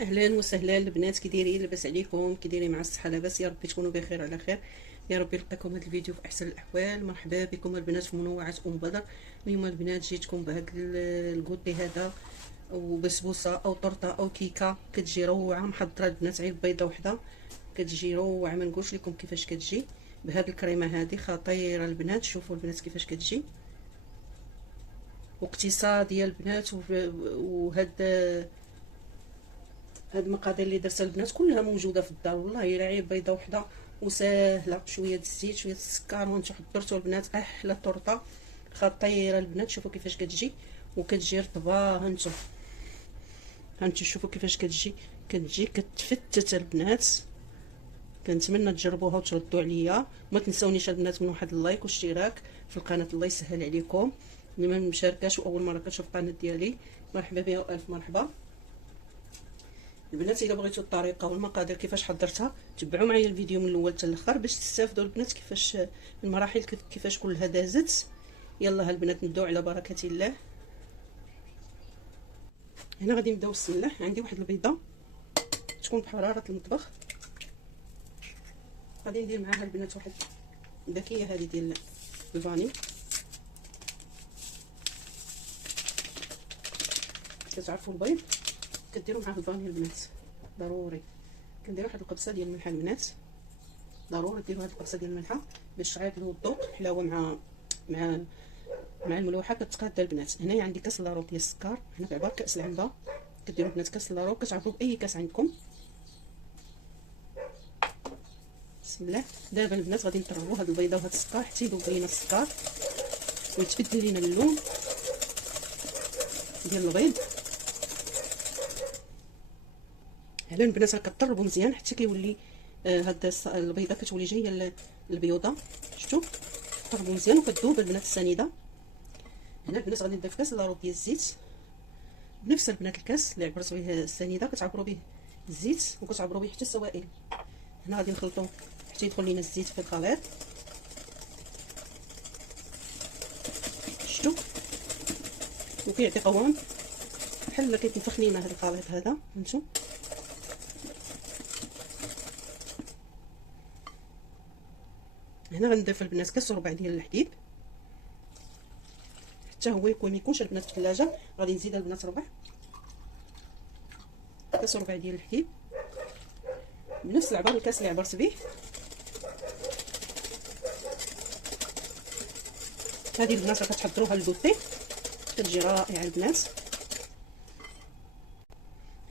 اهلا وسهلا البنات، كي دايرين؟ لاباس عليكم؟ كي دايرين مع الصحه؟ لاباس؟ يا ربي تكونوا بخير على خير. يا ربي نلقاكم هذا الفيديو في احسن الاحوال. مرحبا بكم البنات في منوعات بدر. اليوم البنات جيتكم بهذا الكوتي هذا، وبسبوسه او طرطه او كيكه كتجي روعه. محضره البنات غير بيضه وحده كتجي روعه، ما نقولش لكم كيفاش كتجي بهذه الكريمه هذه خطيره البنات. شوفوا البنات كيفاش كتجي، واقتصاديه البنات. هاد المقادير اللي درتها البنات كلها موجوده في الدار، والله الا غير بيضه وحده وسهله. شويه الزيت شويه السكر وانتم حضرتوا البنات احلى طرطه خطيره البنات. شوفوا كيفاش كتجي، وكتجي رطبه. هانتو شوفوا كيفاش كتجي كتفتت البنات. كنتمنى تجربوها وتردوا عليا. ما تنساونيش البنات من واحد اللايك واشتراك في القناه، الله يسهل عليكم. اللي ما مشاركاش واول مره كتشوف القناه ديالي، مرحبا بها والف مرحبا. البنات الا بغيتوا الطريقه والمقادير كيفاش حضرتها، تبعوا معايا الفيديو من الاول حتى الاخر باش تستافدوا البنات كيفاش المراحل كيفاش كلها دازت. يلا ها البنات نبداو على بركه الله. هنا غادي نبداو بسم الله. عندي واحد البيضه تكون بحراره المطبخ، غادي ندير معاها البنات واحد داكيه هذه ديال الفاني. كتعرفوا البيض كديروا معاه الفاني البنات، ضروري. كنديروا واحد القبصه ديال الملح البنات، ضروري ديروا هاد القبصه ديال الملحه باش تعادلوا الذوق. حلاوه مع مع الملوحه كتقاد البنات. هنايا عندي كاس لاروب ديال السكر، هنا في عبار كاس العنبه. كديروا البنات كاس لاروب، كتعرفوا باي كاس عندكم. بسم الله. دابا البنات غادي نطربوا هاد البيضه وهاد السكر حتى يذوب لينا السكر ويتبدل لينا اللون ديال البيض. هنا البنات كطربوا مزيان حتى كيولي هاد البيضه كتولي جايه البيوضه. شفتوا؟ طربوا مزيان وكتذوب البنات السنيده. هنا البنات غادي نضيف كاس لاروب ديال الزيت، بنفس البنات الكاس اللي عبرت به السنيده كتعبروا به الزيت وكتعبروا به حتى السوائل. هنا غادي نخلطوا حتى يدخل لينا الزيت في الخليط. شفتوا؟ وكيعطي قوام بحال كيتنفخ لينا هذا الخليط هذا. فهمتوا؟ هنا غنضيف البنات كاس وربع ديال الحليب حتى هو يكون ميكونش البنات في الثلاجه. غادي نزيد البنات ربع كاس وربع ديال الحليب بنفس العبار الكاس اللي عبرت به. هذه البنات راه كتحضروها للبوطي كتجي رائعه البنات.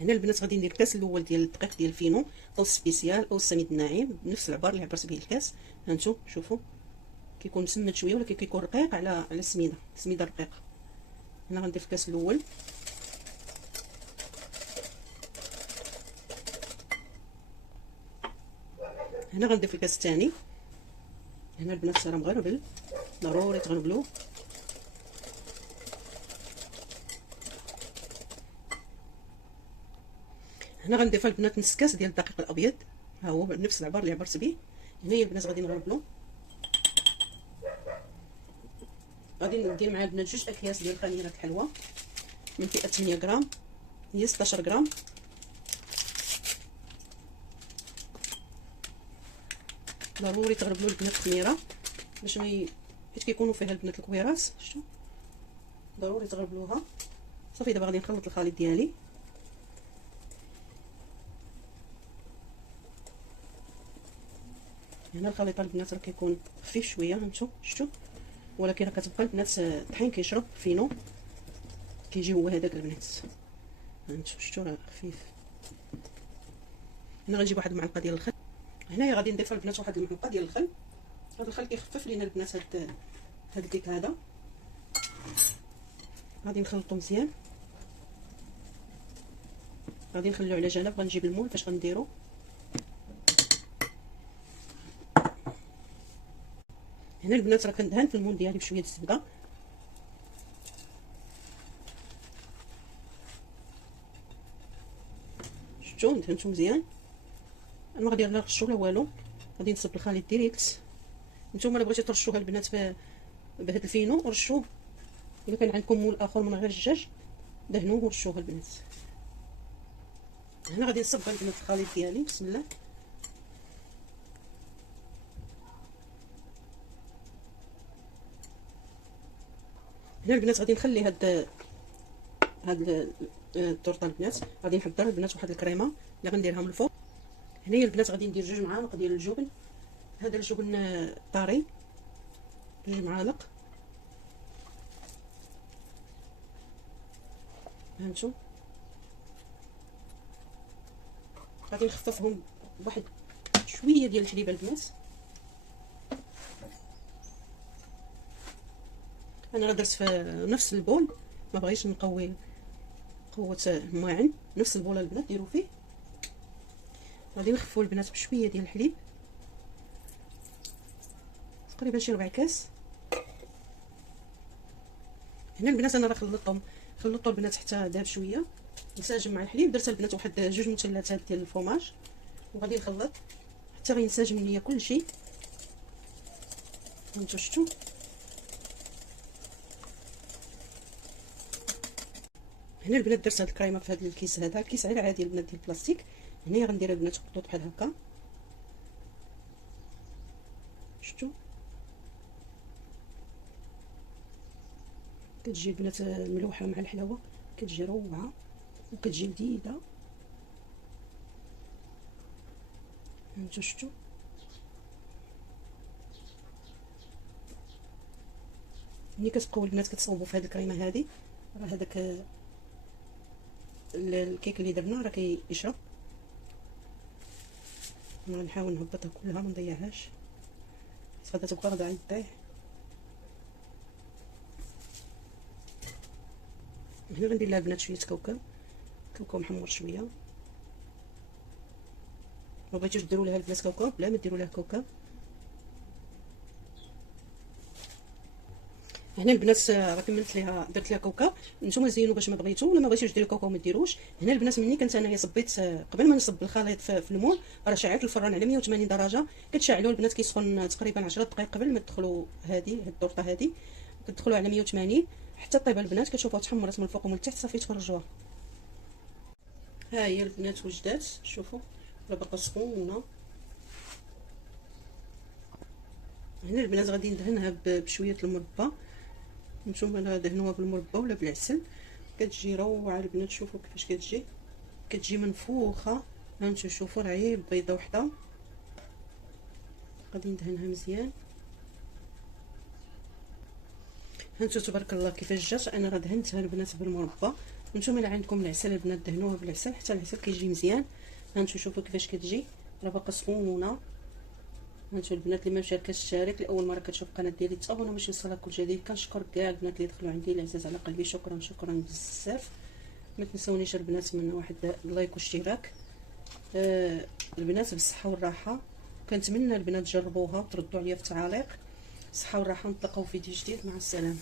هنا البنات غادي ندير الكاس الاول ديال الدقيق ديال الفينو او السبيسيال او السميد الناعم بنفس العبار اللي عبرت به الكاس. هانتو شوفوا كيكون مسمد شويه ولكن كيكون رقيق على السميده رقيقه. هنا غندير الكاس الاول، هنا غندير في الكاس الثاني. هنا البنات راه مغربل، ضروري تغربلوه. هنا غنضيف البنات نص كاس ديال الدقيق الابيض، ها هو بنفس العبار اللي عبرت به. هنايا البنات غادي نغربلو. غادي ندير مع البنات جوج اكياس ديال خميره الحلوى من فئه 8 غرام، هي 16 غرام. ضروري تغربلو البنات الخميره باش حيت كيكونوا فيها البنات الكويراس. شفتوا؟ ضروري تغربلوها. صافي دابا غادي نخلط الخليط ديالي. هنا الخليط البنات راه كيكون خفيف شويه، هانتو شفتوا؟ ولكن راه كتبقى البنات الطحين كيشرب فينو كيجي هو هذاك البنات. هانتو شفتوا راه خفيف. هنا غنجيب واحد المعلقه ديال الخل. هنايا غادي نضيف البنات واحد المعلقه ديال الخل. هذا الخل كيخفف لينا البنات هاد الديك هذا. غادي نخلطو مزيان، غادي نخليو على جنب. غنجيب المول فاش غنديرو. هنا البنات راه كندهن في المول ديالي بشويه الزبده. شفتوا؟ دهنتو مزيان. انا غادي لا نرشو لا والو، غادي نصب الخليط ديريكت. نتوما الا بغيتو ترشوها البنات بهذا الفينو رشوه، الا كان عندكم مول اخر من غير الدجاج دهنوه ورشوه البنات. هنا غادي نصب البنات الخليط ديالي. بسم الله. هنا البنات غادي نخلي هاد الطورطه البنات، غادي نحضر البنات واحد الكريمه اللي غنديرها من الفوق. هنايا البنات غادي ندير 2 معالق ديال الجبن. هذا الجبن طري، 2 معالق. هانتو غادي نخففهم بواحد شويه ديال الحليب البنات. انا راه درت في نفس البول، ما بغيتش نقوي قوه الماعن. نفس البول البنات ديروا فيه. غادي نخففوا البنات بشويه ديال الحليب، تقريبا شي 4 كاس. هنا البنات انا راه خلطتو البنات حتى داب شويه، ينسجم مع الحليب. درت البنات واحد 2 مثلثات ديال الفرماج، وغادي نخلط حتى غينسجم ليا كلشي. هانتو شفتوا. هنا البنات درت هاد الكريمه في هاد الكيس. هذا الكيس غير عادي البنات ديال البلاستيك. هنايا غندير البنات خطوط بحال هكا. شفتوا كتجي البنات ملوحه مع الحلاوه، كتجي روعه وكتجي لذيذه. هانتو شفتوا. ملي كتبقاو البنات كتصوبوا في هاد الكريمه هادي، راه هذاك الكيك اللي درنا راه كيشرب. انا نحاول نهبطها كلها ما نضيعهاش، غادا تبقى غدا تضيع. هنا غندير لها البنات شويه كاوكاو محمر شويه. ما بغيتوش ديروا لها البنات كاوكاو، بلا ما ديروا لها كاوكاو. هنا البنات راه كملت ليها، درت ليها كاوكاو. نتوما زينوا باش ما بغيتو، ولا ما بغيتوش ديروا كاوكاو ما ديروش. هنا البنات ملي كنت انايا صبيت قبل ما نصب الخليط في المول، راه شعلت الفران على 180 درجه. كتشعلوا البنات كيسخن تقريبا 10 دقائق قبل ما تدخلوا هاد الطورطه هادي. كتدخلوا على 180 حتى طيب البنات. كتشوفوها تحمرت من الفوق ومن التحت، صافي تخرجوها. ها هي البنات وجدات، شوفوا راه باقا سخونه. هنا البنات غادي ندهنها بشويه المربى. نتوما دهنوها بالمربى ولا بالعسل، كتجي روعه البنات. شوفوا كيفاش كتجي منفوخه. هانتو شوفوا راه غير بيضه وحده. غادي ندهنها مزيان. هانتو تبارك الله كيفاش جات. انا راه دهنتها البنات بالمربى. نتوما الا عندكم العسل البنات دهنوها بالعسل، حتى العسل كيجي مزيان. هانتو شوفوا كيفاش كتجي، راه باقا سخونه. هانتو البنات اللي ما مشاركاش تشارك لاول مره كتشوف القناه ديالي، تابوناو باش يوصلها كل جديد. كنشكر كاع البنات اللي دخلوا عندي العزاز على قلبي. شكرا بزاف. ما تنسونيش البنات من واحد لايك واشتراك. البنات بالصحه والراحه. كنتمنى البنات تجربوها وتردوا عليا في التعاليق. صحه والراحه. نتلاقاو في فيديو جديد. مع السلامه.